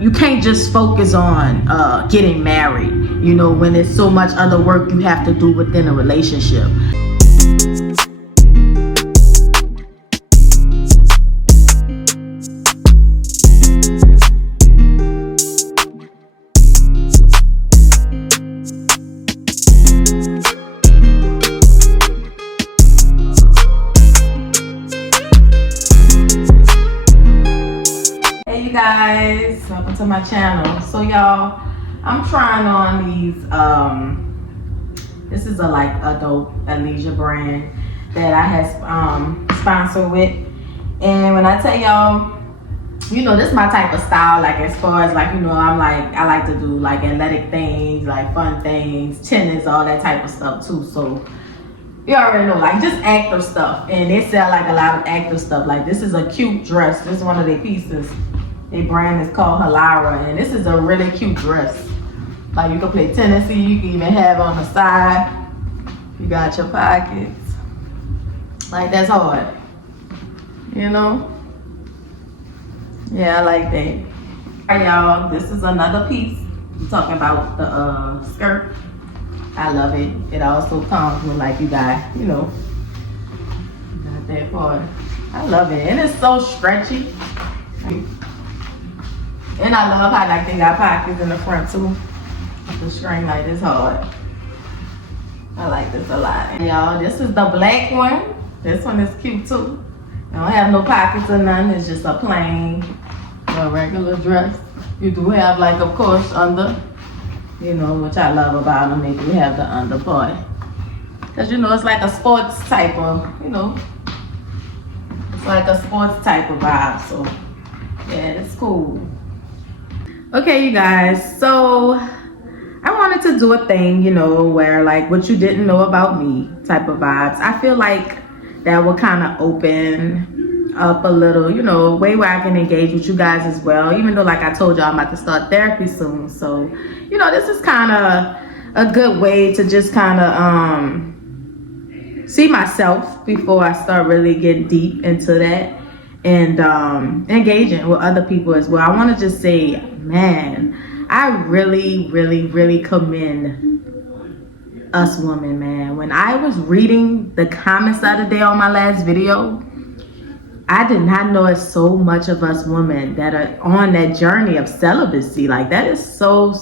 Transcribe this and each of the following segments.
you can't just focus on getting married, you know, when there's so much other work you have to do within a relationship. Hey guys, welcome to my channel. So y'all, I'm trying on these this is a like adult athleisure brand that I had sponsored with. And when I tell y'all, you know, this is my type of style, like as far as like, you know, I like to do like athletic things, like fun things, tennis, all that type of stuff too. So you already know, like just active stuff. And they sell like a lot of active stuff. Like this is a cute dress. This is one of their pieces. Their brand is called Halara, and this is a really cute dress. Like you can play tennis, you can even have on the side. You got your pockets. Like that's hard, you know? Yeah, I like that. Alright y'all, this is another piece. I'm talking about the skirt. I love it. It also comes with like you got, you know, got that part. I love it, and it's so stretchy. And I love how like they got pockets in the front too. The string like this hard. I like this a lot. And y'all, this is the black one. This one is cute too. I don't have no pockets or nothing. It's just a plain, regular dress. You do have like, of course, under, you know, which I love about them. They do have the under part. Cause you know, it's like a sports type of, you know, it's like a sports type of vibe. So yeah, it's cool. Okay, you guys, so I wanted to do a thing, you know, where like what you didn't know about me type of vibes. I feel like that will kind of open up a little, you know, way where I can engage with you guys as well. Even though, like I told y'all, I'm about to start therapy soon. So, you know, this is kind of a good way to just kind of see myself before I start really getting deep into that. And engaging with other people as well. I want to just say, man, I really commend us women, man. When I was reading the comments the other day on my last video, I did not know it's so much of us women that are on that journey of celibacy. Like that is so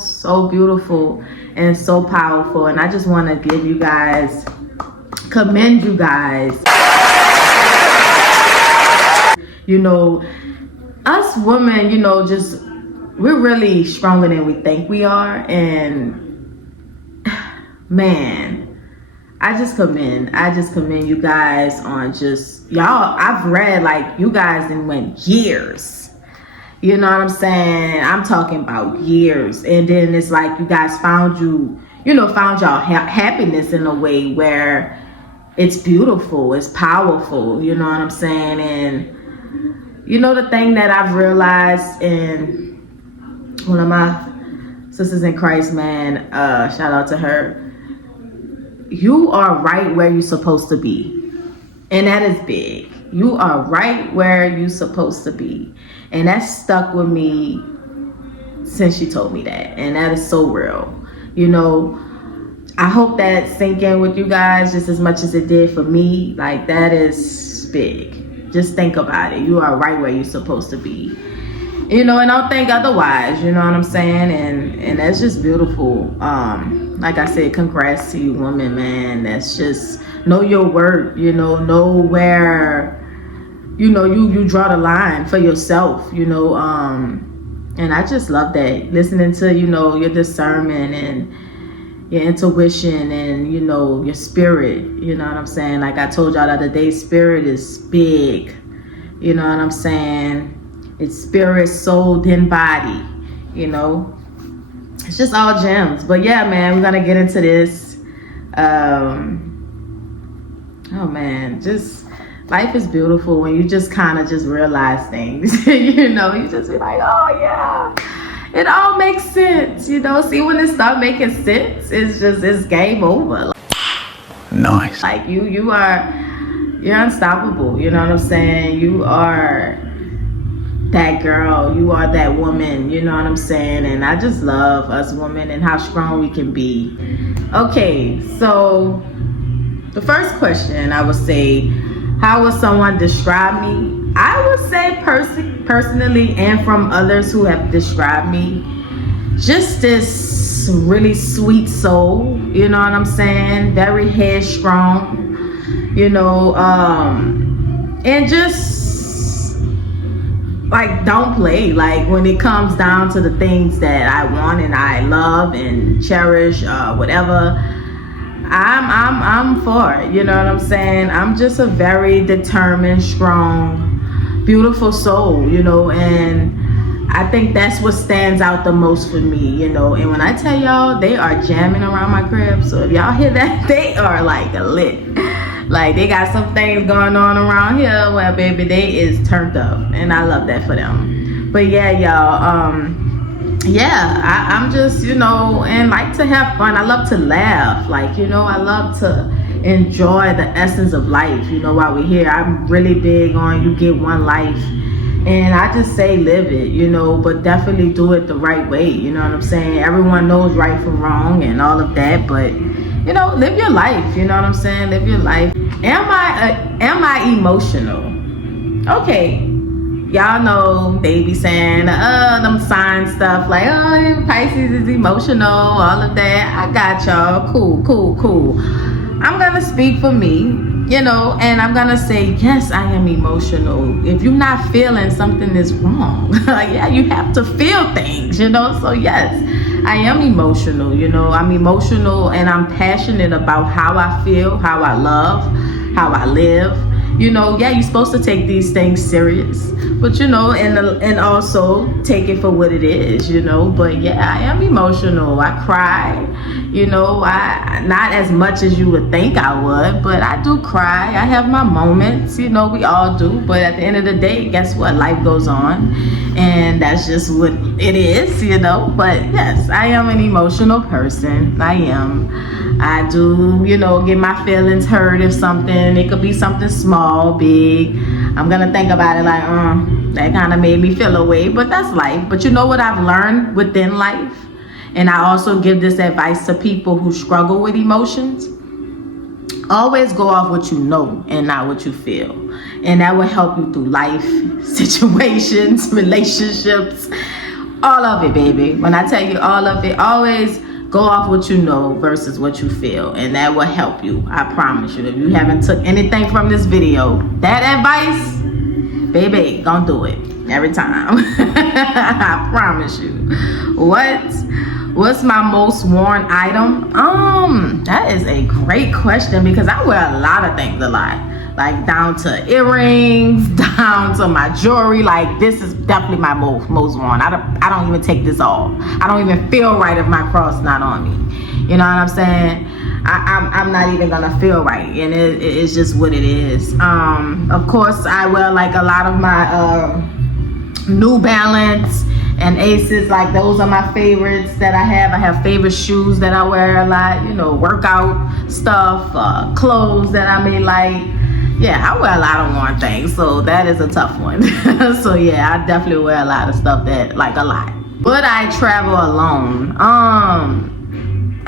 beautiful and so powerful. And I just want to give you guys, commend you guys. You know, us women, you know, just, we're really stronger than we think we are. And man, I just commend you guys on just, y'all, I've read like you guys done went years. You know what I'm saying? I'm talking about years. And then it's like you guys found y'all happiness in a way where it's beautiful, it's powerful, you know what I'm saying? And you know, the thing that I've realized, in one of my sisters in Christ, man, shout out to her. You are right where you're supposed to be. And that is big. You are right where you're supposed to be. And that's stuck with me since she told me that. And that is so real. You know, I hope that sink in with you guys just as much as it did for me. Like, that is big. Just think about it. You are right where you're supposed to be. You know, and don't think otherwise, you know what I'm saying? And that's just beautiful. Like I said, congrats to you women, man. That's just, know your worth, you know where, you know, you draw the line for yourself, you know. And I just love that. Listening to, you know, your discernment and your intuition and, you know, your spirit, you know what I'm saying? Like I told y'all the other day, spirit is big, you know what I'm saying? It's spirit, soul, then body, you know? It's just all gems. But yeah, man, we're gonna get into this. Oh man, just, life is beautiful when you just kind of just realize things, you know? You just be like, oh yeah. It all makes sense, you know. See, when it start making sense, it's game over. Nice. Like you're unstoppable. You know what I'm saying? You are that girl, you are that woman, you know what I'm saying? And I just love us women and how strong we can be. Okay, so the first question I would say, how would someone describe me? I would say personally, and from others who have described me, just this really sweet soul, you know what I'm saying? Very headstrong, you know, and just like don't play. Like when it comes down to the things that I want and I love and cherish, whatever, I'm for it. You know what I'm saying? I'm just a very determined, strong, beautiful soul, you know, and I think that's what stands out the most for me, you know. And when I tell y'all, they are jamming around my crib. So if y'all hear that, they are like lit. Like they got some things going on around here where baby they is turned up, and I love that for them. But yeah, y'all, I'm just, you know, and like to have fun. I love to laugh, like, you know, I love to enjoy the essence of life, you know, while we're here. I'm really big on you get one life, and I just say live it, you know, but definitely do it the right way, you know what I'm saying? Everyone knows right from wrong and all of that, but you know, live your life, you know what I'm saying? Live your life. Am I emotional? Okay, y'all know they be saying them sign stuff like, oh, Pisces is emotional, all of that. I got y'all. Cool. I'm gonna speak for me, you know, and I'm gonna say, yes, I am emotional. If you're not feeling, something is wrong. Yeah, you have to feel things, you know. So yes, I am emotional, you know. I'm emotional and I'm passionate about how I feel, how I love, how I live. You know, yeah, you're supposed to take these things serious, but you know, and also take it for what it is, you know. But yeah, I am emotional. I cry, you know. I not as much as you would think I would, but I do cry. I have my moments, you know. We all do. But at the end of the day, guess what? Life goes on, and that's just what it is, you know. But yes, I am an emotional person. I am. I do, you know, get my feelings hurt if something. It could be something small, big. I'm gonna think about it like, that kind of made me feel away, but that's life. But you know what I've learned within life? And I also give this advice to people who struggle with emotions. Always go off what you know and not what you feel. And that will help you through life, situations, relationships, all of it, baby. When I tell you all of it, always go off what you know versus what you feel, and that will help you. I promise you. If you haven't took anything from this video, that advice, baby, gonna do it every time. I promise you. What's my most worn item? That is a great question because I wear a lot of things a lot. Like down to earrings, down to my jewelry. Like this is definitely my most worn. I don't even take this off. I don't even feel right if my cross not on me. You know what I'm saying? I'm not even gonna feel right, and it's just what it is. Of course, I wear like a lot of my New Balance and Aces. Like those are my favorites that I have. I have favorite shoes that I wear a lot. You know, workout stuff, clothes that I may like. Yeah, I wear a lot of worn things, so that is a tough one. So yeah, I definitely wear a lot of stuff that, like a lot. Would I travel alone?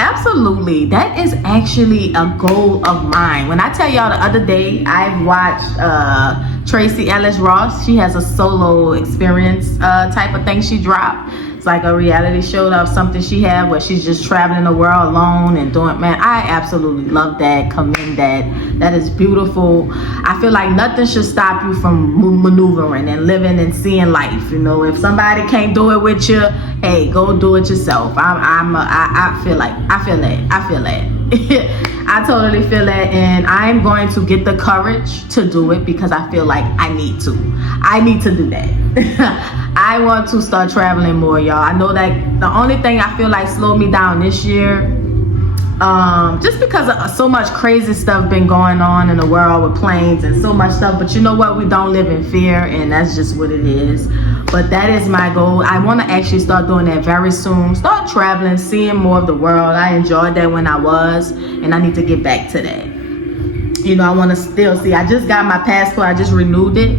Absolutely. That is actually a goal of mine. When I tell y'all the other day, I watched Tracy Ellis Ross. She has a solo experience type of thing she dropped. It's like a reality show of something she had where she's just traveling the world alone and doing, man, I absolutely love that, commend that. That is beautiful. I feel like nothing should stop you from maneuvering and living and seeing life. You know, if somebody can't do it with you, hey, go do it yourself. I feel that. I totally feel that, and I'm going to get the courage to do it because I feel like I need to do that. I want to start traveling more, y'all. I know that the only thing I feel like slowed me down this year, just because of so much crazy stuff been going on in the world with planes and so much stuff, but you know what, we don't live in fear, and that's just what it is. But that is my goal. I want to actually start doing that very soon. Start traveling, seeing more of the world. I enjoyed that when I was, and I need to get back to that. You know, I want to still see. I just got my passport. I just renewed it.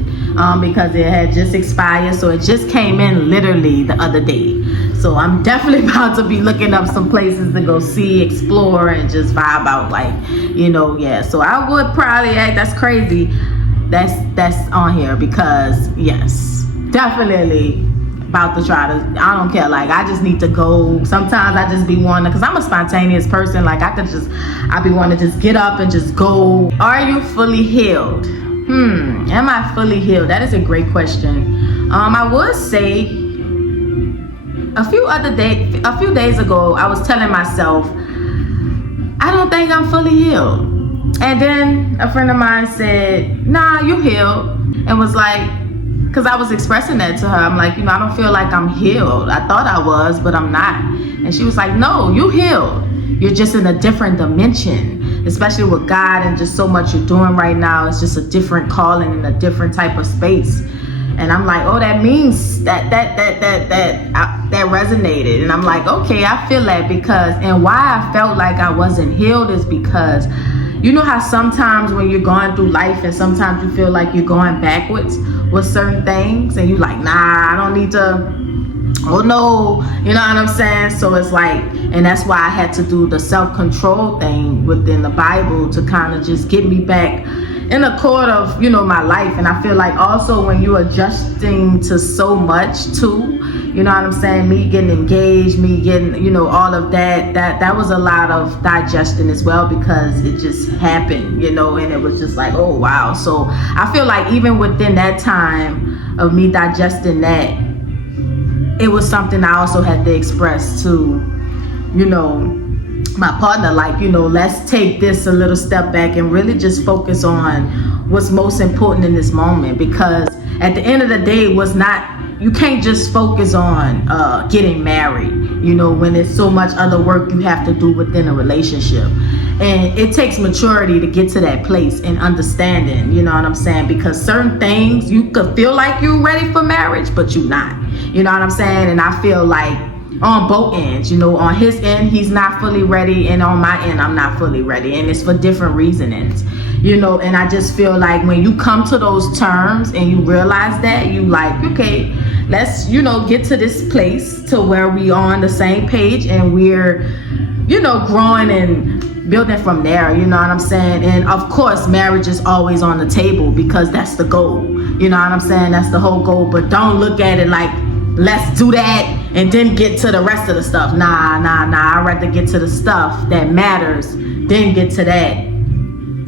because it had just expired. So it just came in literally the other day. So I'm definitely about to be looking up some places to go see, explore, and just vibe out, like, yeah. So I would probably, that's crazy. That's on here because yes, definitely about to try to, I don't care, like I just need to go. Sometimes I just be wanting, because I'm a spontaneous person, like I be wanting to just get up and just go. Are you fully healed? Am I fully healed? That is a great question. I would say a few days ago I was telling myself I don't think I'm fully healed. And then a friend of mine said, nah, you healed. And was like, because I was expressing that to her. I'm like, I don't feel like I'm healed. I thought I was, but I'm not. And she was like, no, you healed. You're just in a different dimension, especially with God and just so much you're doing right now. It's just a different calling in a different type of space. And I'm like, oh, that means that resonated. And I'm like, okay, I feel that because, and why I felt like I wasn't healed is because you know how sometimes when you're going through life and sometimes you feel like you're going backwards with certain things and you're like, nah, I don't need to, oh no, you know what I'm saying? So it's like, and that's why I had to do the self-control thing within the Bible to kind of just get me back in accord of, my life. And I feel like also when you're adjusting to so much too, you know what I'm saying? Me getting engaged, me getting, all of that was a lot of digestion as well because it just happened, and it was just like, oh wow. So I feel like even within that time of me digesting that, it was something I also had to express to, my partner, like, let's take this a little step back and really just focus on what's most important in this moment, because at the end of the day, you can't just focus on getting married, when there's so much other work you have to do within a relationship. And it takes maturity to get to that place and understanding, you know what I'm saying? Because certain things you could feel like you're ready for marriage, but you're not, you know what I'm saying? And I feel like on both ends, on his end, he's not fully ready, and on my end, I'm not fully ready, and it's for different reasonings, and I just feel like when you come to those terms and you realize that, you like, okay, let's, get to this place to where we are on the same page and we're, growing and building from there, you know what I'm saying? And of course, marriage is always on the table because that's the goal, you know what I'm saying? That's the whole goal, but don't look at it like, let's do that and then get to the rest of the stuff. Nah. I'd rather get to the stuff that matters, then get to that.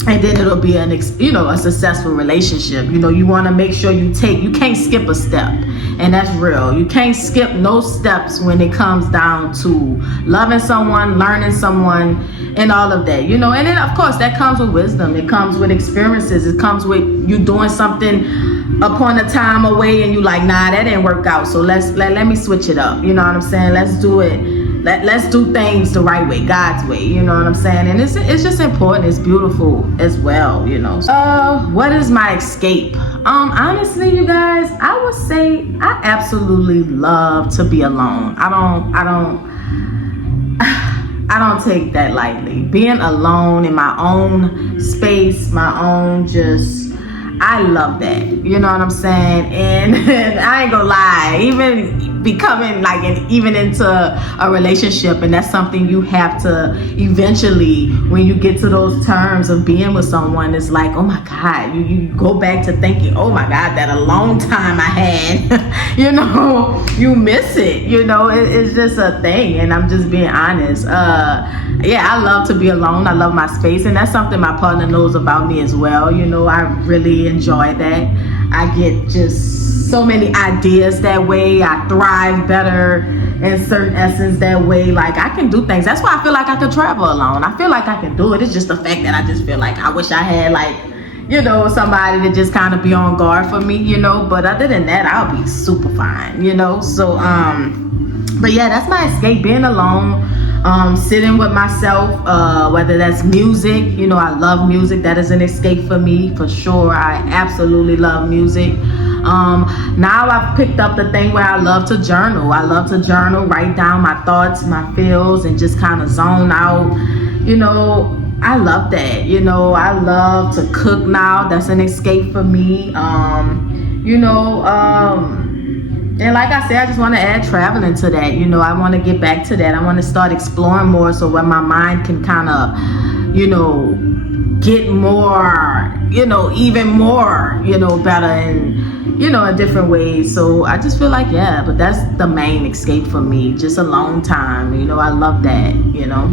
And then it'll be a successful relationship. You want to make sure you can't skip a step. And that's real. You can't skip no steps when it comes down to loving someone, learning someone, and all of that. And then of course that comes with wisdom. It comes with experiences. It comes with you doing something upon a time away and you like, nah, that didn't work out. So let me switch it up. You know what I'm saying? Let's do it. Let's do things the right way, God's way, you know what I'm saying? And it's just important. It's beautiful as well, what is my escape? Honestly, you guys, I would say I absolutely love to be alone. I don't take that lightly. Being alone in my own space, my own I love that, you know what I'm saying? And I ain't gonna lie, even becoming even into a relationship, and that's something you have to eventually, when you get to those terms of being with someone, it's like, oh my God, you go back to thinking, oh my God, that alone time I had, you miss it, it's just a thing. And I'm just being honest. I love to be alone. I love my space, and that's something my partner knows about me as well. I really enjoy that. I get just so many ideas that way. I thrive better in certain essence that way. Like I can do things. That's why I feel like I could travel alone. I feel like I can do it. It's just the fact that I just feel like I wish I had somebody to just kind of be on guard for me, but other than that, I'll be super fine, so but yeah, that's my escape, being alone. Sitting with myself, whether that's music, I love music. That is an escape for me, for sure. I absolutely love music. Now I've picked up the thing where I love to journal. Write down my thoughts, my feels, and just kind of zone out. I love that. I love to cook now. That's an escape for me. you know. And like I said, I just want to add traveling to that. You know, I want to get back to that. I want to start exploring more so where my mind can kind of, you know, get more, you know, even more, you know, better and, you know, in different ways. So I just feel like, yeah, but that's the main escape for me. Just a long time. You know, I love that, you know.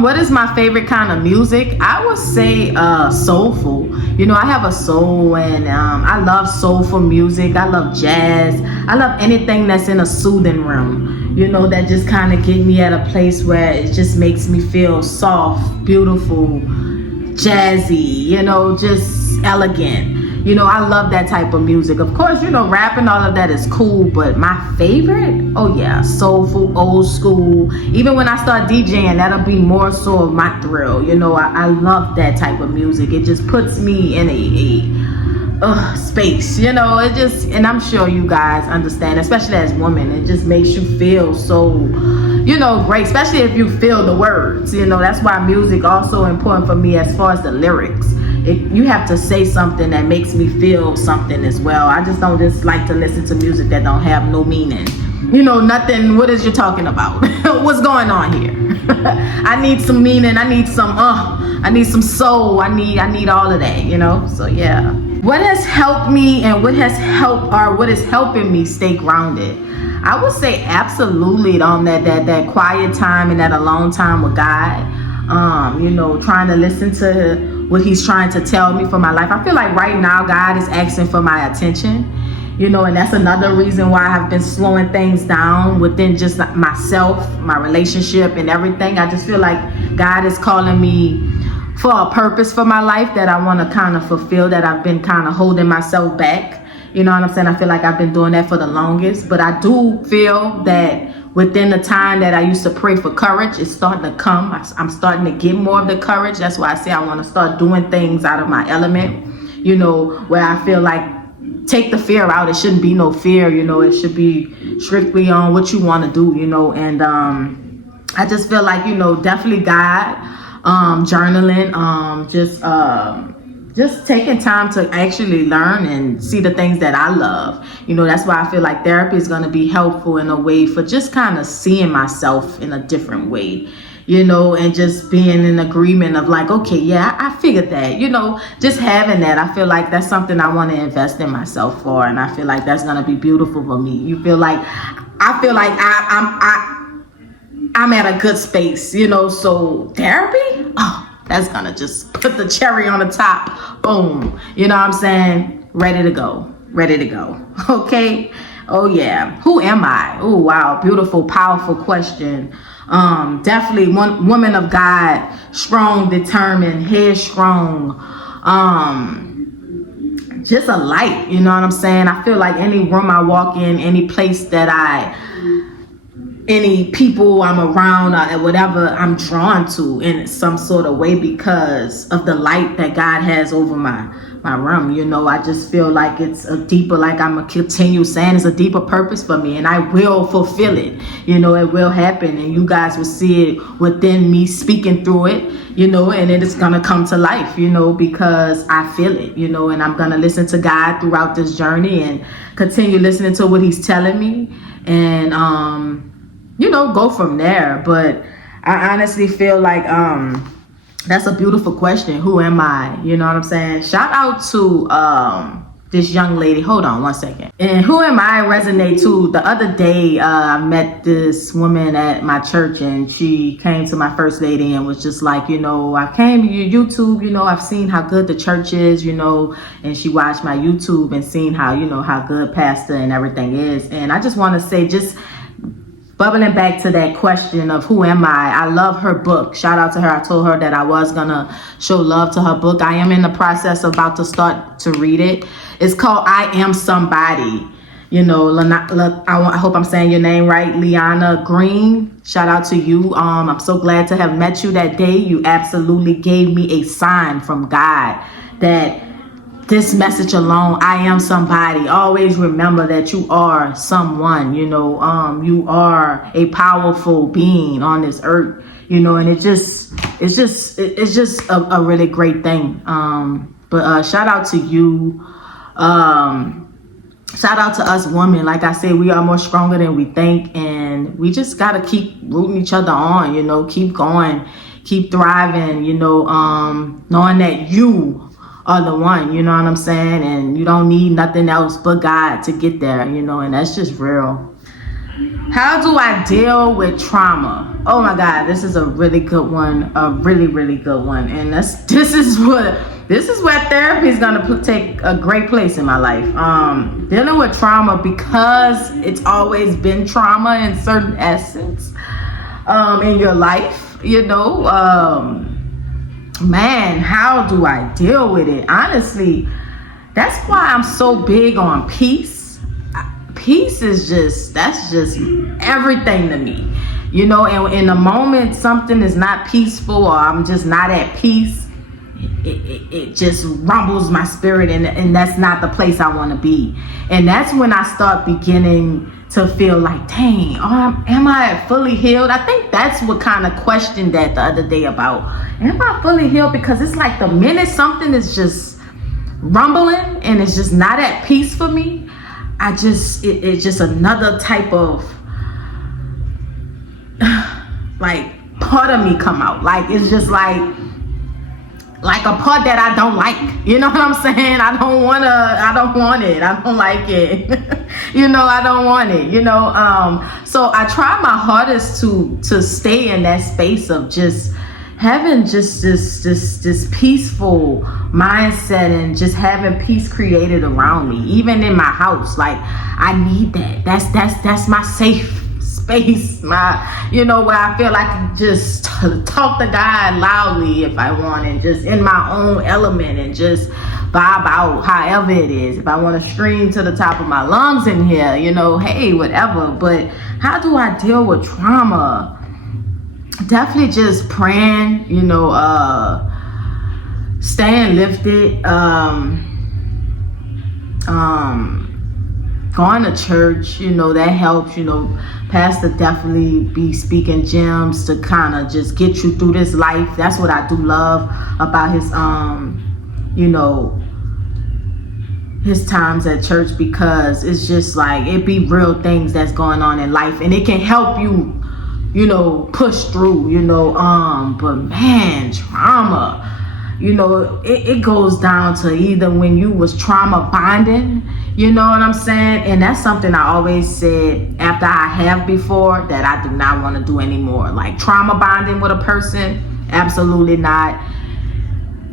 What is my favorite kind of music? I would say soulful. You know, I have a soul and I love soulful music. I love jazz. I love anything that's in a soothing realm. You know, that just kind of get me at a place where it just makes me feel soft, beautiful, jazzy, you know, just elegant. You know, I love that type of music. Of course, you know, rap and all of that is cool, but my favorite, oh yeah, soulful, old school. Even when I start DJing, that'll be more so of my thrill. You know, I love that type of music. It just puts me in a space, you know. It just, and I'm sure you guys understand, especially as women, it just makes you feel so, you know, great, especially if you feel the words. You know, that's why music also important for me as far as the lyrics. You have to say something that makes me feel something as well. I just don't just like to listen to music that don't have no meaning. You know, nothing. What is you talking about? What's going on here? I need some meaning. I need some I need some soul. I need all of that, you know. So yeah. What has helped me and what is helping me stay grounded? I would say absolutely that quiet time and that alone time with God. You know, trying to listen to what he's trying to tell me for my life. I feel like right now God is asking for my attention, you know, and that's another reason why I've been slowing things down within just myself, my relationship and everything. I just feel like God is calling me for a purpose for my life that I want to kind of fulfill, that I've been kind of holding myself back. You know what I'm saying? I feel like I've been doing that for the longest, but I do feel that within the time that I used to pray for courage, it's starting to come. I'm starting to get more of the courage. That's why I say I want to start doing things out of my element, you know, where I feel like take the fear out. It shouldn't be no fear, you know, it should be strictly on what you want to do, you know. And I just feel like, you know, definitely God, journaling, just taking time to actually learn and see the things that I love. You know, that's why I feel like therapy is going to be helpful in a way for just kind of seeing myself in a different way, you know, and just being in agreement of like, okay, yeah, I figured that, you know, just having that. I feel like that's something I want to invest in myself for. And I feel like that's going to be beautiful for me. I feel like I'm at a good space, you know, so therapy, oh, that's gonna just put the cherry on the top. Boom. You know what I'm saying? Ready to go. Okay. Oh yeah. Who am I? Oh wow. Beautiful, powerful question. Definitely one woman of God, strong, determined, headstrong. Just a light. You know what I'm saying? I feel like any room I walk in, any place that any people I'm around or whatever, I'm drawn to in some sort of way because of the light that God has over my room. You know, I just feel like it's a deeper, like I'm gonna continue saying, it's a deeper purpose for me and I will fulfill it. You know, it will happen and you guys will see it within me speaking through it, you know, and it is gonna come to life, you know, because I feel it, you know, and I'm gonna listen to God throughout this journey and continue listening to what he's telling me and you know, go from there. But I honestly feel like that's a beautiful question. Who am I? You know what I'm saying? Shout out to this young lady. Hold on one second. And who am I resonate to? The other day I met this woman at my church and she came to my first lady and was just like, you know, I came to your YouTube, you know, I've seen how good the church is, you know, and she watched my YouTube and seen how, you know, how good pastor and everything is. And I just want to say, just bubbling back to that question of who am I love her book. Shout out to her. I told her that I was gonna show love to her book. I am in the process of about to start to read it. It's called I Am Somebody. You know, I hope I'm saying your name right, Liana Green. Shout out to you. I'm so glad to have met you that day. You absolutely gave me a sign from God that this message alone, I am somebody. Always remember that you are someone, you know, you are a powerful being on this earth, you know, and it's just a really great thing. But shout out to you. shout out to us women. Like I said, we are more stronger than we think, and we just gotta keep rooting each other on, keep going, keep thriving, knowing that you are the one, you know what I'm saying? And you don't need nothing else but God to get there, and that's just real. How do I deal with trauma? Oh my God, this is a really good one, a really, really good one. And this is where therapy is gonna take a great place in my life. Dealing with trauma, because it's always been trauma in certain essence in your life, man, how do I deal with it? Honestly, that's why I'm so big on peace. Peace is that's just everything to me, and in the moment something is not peaceful, or I'm just not at peace, it just rumbles my spirit, and that's not the place I want to be. And that's when I start beginning to feel like, dang, am I fully healed? I think that's what kind of questioned that the other day about, am I fully healed? Because it's like the minute something is just rumbling and it's just not at peace for me, it's just another type of like part of me come out. Like it's just like a part that I don't like. You know what I'm saying? I don't want it. I don't like it. I don't want it. So I try my hardest to stay in that space of just having just this peaceful mindset, and just having peace created around me, even in my house. Like I need that. That's my safe space, where I feel like I can just talk to God loudly if I want, and just in my own element, and just vibe out however it is. If I want to scream to the top of my lungs in here, hey, whatever. But how do I deal with trauma? Definitely just praying, staying lifted, going to church, that helps. Pastor definitely be speaking gems to kind of just get you through this life. That's what I do love about his his times at church, because it's just like it be real things that's going on in life, and it can help you push through, but man, trauma, it goes down to either when you was trauma bonding, you know what I'm saying? And that's something I always said after I have before, that I do not want to do anymore. Like trauma bonding with a person, absolutely not.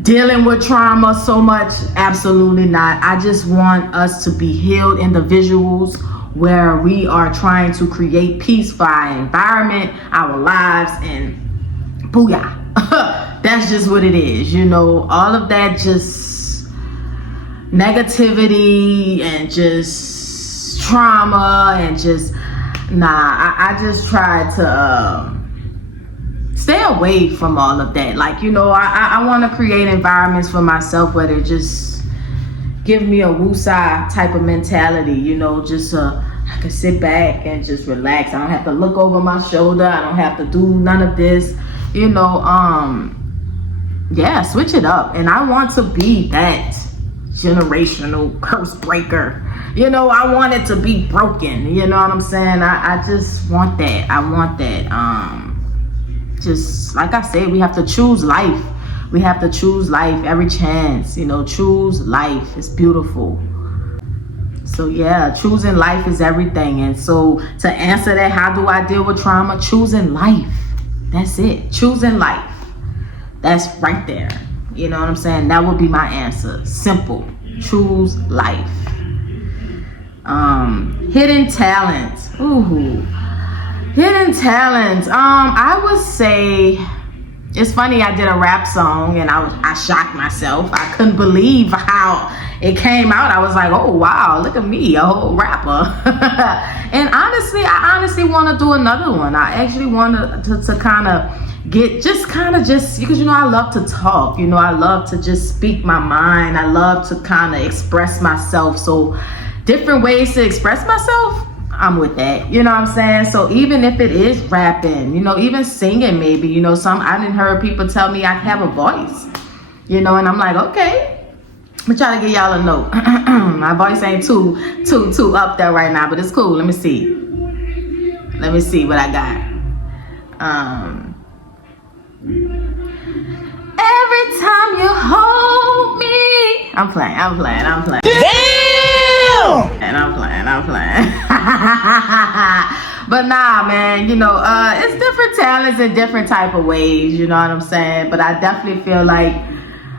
Dealing with trauma so much, absolutely not. I just want us to be healed individuals, where we are trying to create peace for our environment, our lives, and booyah. That's just what it is, all of that just negativity and just trauma and just I just try to stay away from all of that. Like, I want to create environments for myself where they just give me a woosah type of mentality, just I can sit back and just relax. I don't have to look over my shoulder. I don't have to do none of this, switch it up. And I want to be that generational curse breaker. I want it to be broken. You know what I'm saying? I just want that. I want that. Just like I said, we have to choose life. We have to choose life every chance, choose life. It's beautiful. So yeah, choosing life is everything. And so to answer that, how do I deal with trauma? Choosing life. That's it. Choosing life. That's right there. You know what I'm saying? That would be my answer. Simple. Choose life. Hidden talents. Ooh. Hidden talents. I would say, it's funny, I did a rap song and I shocked myself. I couldn't believe how it came out. I was like, oh wow, look at me, a whole rapper. And honestly, I want to do another one. I actually want to kind of get just because I love to talk. I love to just speak my mind. I love to kind of express myself. So different ways to express myself, I'm with that. You know what I'm saying? So even if it is rapping, even singing, maybe, I didn't heard people tell me I have a voice, and I'm like, okay, I'm trying to give y'all a note. My voice ain't too up there right now, but it's cool. Let me see what I got. Every time you hold me, I'm playing. Damn! And I'm playing. But nah, man, you know, it's different talents in different type of ways, you know what I'm saying? But I definitely feel like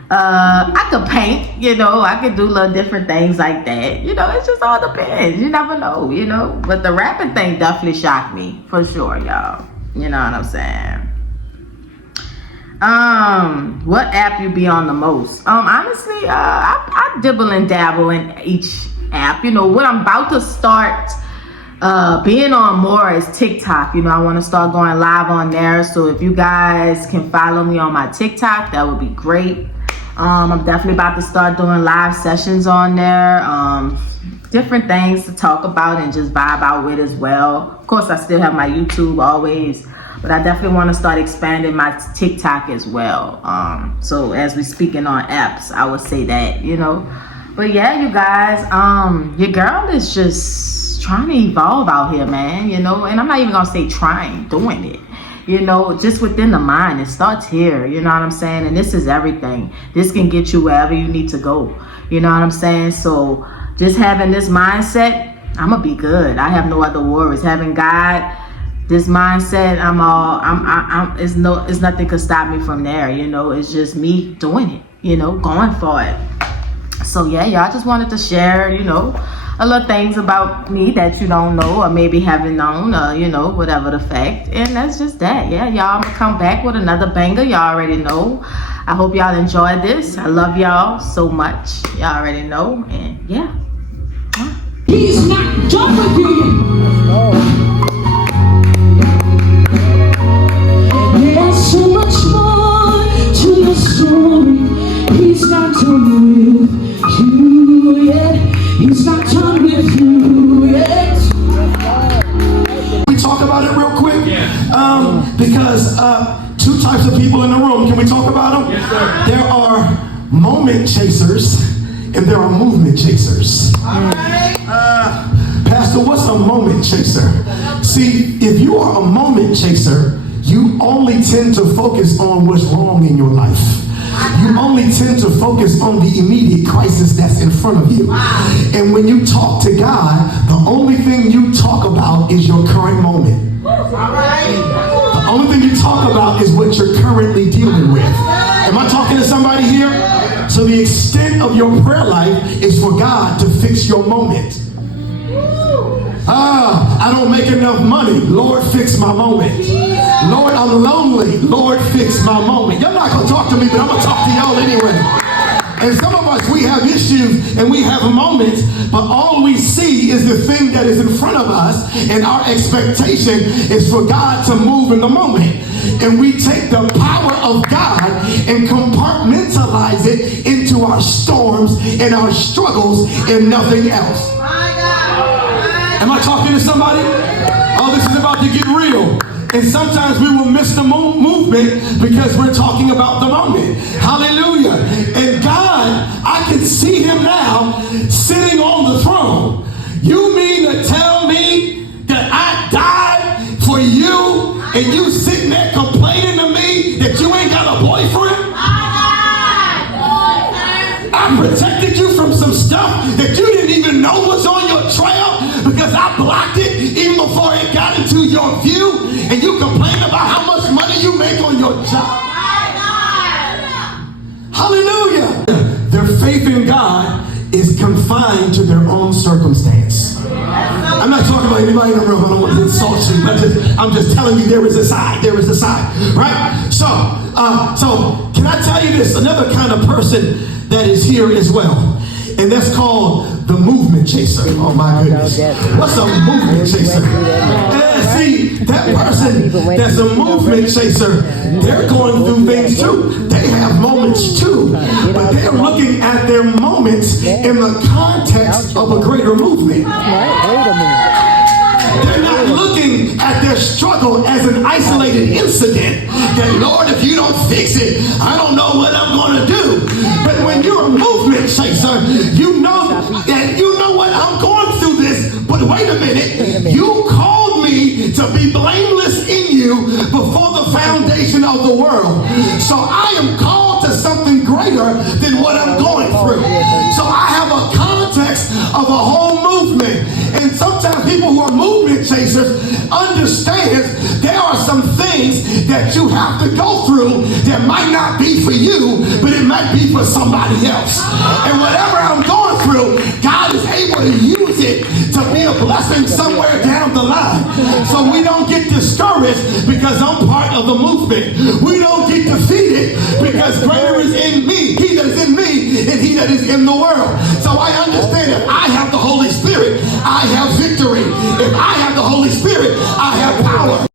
I could paint, you know, I could do little different things like that. You know, it just all depends. You never know, you know. But the rapping thing definitely shocked me, for sure, y'all. You know what I'm saying? What app you be on the most? Honestly, I dibble and dabble in each app. You know, what I'm about to start being on more is TikTok. You know, I want to start going live on there. So if you guys can follow me on my TikTok, that would be great. I'm definitely about to start doing live sessions on there. Different things to talk about and just vibe out with as well. Of course, I still have my YouTube always, but I definitely want to start expanding my TikTok as well. So as we speaking on apps, I would say that, you know. But yeah, you guys, your girl is just trying to evolve out here, man, you know. And I'm not even gonna say trying, doing it. You know, just within the mind. It starts here, you know what I'm saying? And this is everything. This can get you wherever you need to go. You know what I'm saying? So just having this mindset, I'm gonna be good. I have no other worries. Having God, this mindset, it's nothing could stop me from there, you know. It's just me doing it, you know, going for it. So yeah, y'all, just wanted to share, you know, a little things about me that you don't know or maybe haven't known, you know, whatever the fact. And that's just that. Yeah, y'all, I'm gonna come back with another banger. Y'all already know. I hope y'all enjoyed this. I love y'all so much. Y'all already know. And yeah. He's not done with you. There's so much more to the story. He's not done with you yet. He's not done with you yet. We talk about it real quick, because two types of people in the room. Can we talk about them? Yes, sir. There are moment chasers and there are movement chasers. Pastor, what's a moment chaser? See, if you are a moment chaser, you only tend to focus on what's wrong in your life. You only tend to focus on the immediate crisis that's in front of you. And when you talk to God, the only thing you talk about is your current moment. The only thing you talk about is what you're currently dealing with. Am I talking to somebody here? So the extent of your prayer life is for God to fix your moment. I don't make enough money. Lord, fix my moment. Lord, I'm lonely. Lord, fix my moment. You're not going to talk to me, but I'm going to talk to y'all anyway. And some of us, we have issues and we have moments, but all we see is the thing that is in front of us, and our expectation is for God to move in the moment. And we take the power of God and compartmentalize it into our storms and our struggles and nothing else. Am I talking to somebody? Oh, this is about to get real. And sometimes we will miss the movement because we're talking about the moment. Hallelujah. And God, I can see him now sitting on the throne. You mean to tell me that I died for you and you sitting there complaining to me that you ain't got a boyfriend? I protected you from some stuff that you didn't even know was on your trail because I blocked it even before it got into your view, and you complain about how much money you make on your job. Hallelujah. Their faith in God is confined to their own circumstance. I'm not talking about anybody in the room. I don't want to insult you, but I'm just telling you there is a side. There is a side, right? So can I tell you this? Another kind of person that is here as well, and that's called the movement chaser. Oh my goodness. What's a movement chaser? See, that person that's a movement chaser, they're going through things too. They have moments too, but they're looking at their moments in the context of a greater movement. They're not looking at their struggle as an isolated incident that, Lord, if you don't fix it, I don't know what I'm going to do. But when you you're a movement chaser, you know that you know what, I'm going through this, but wait a minute, you called me to be blameless in you before the foundation of the world. So I am called to something greater than what I'm going through. So I have a context of a whole movement. And sometimes people who are movement chasers understand there are some things that you have to go through that might not be for you, but it might be for somebody else. And whatever I'm going through, God is able to use it to be a blessing somewhere down the line. So we don't get discouraged because I'm part of the movement. We don't get defeated because greater is in me, he that is in me, and he that is in the world. So I understand that I have the Holy Spirit, I have victory. If I have the Holy Spirit, I have power.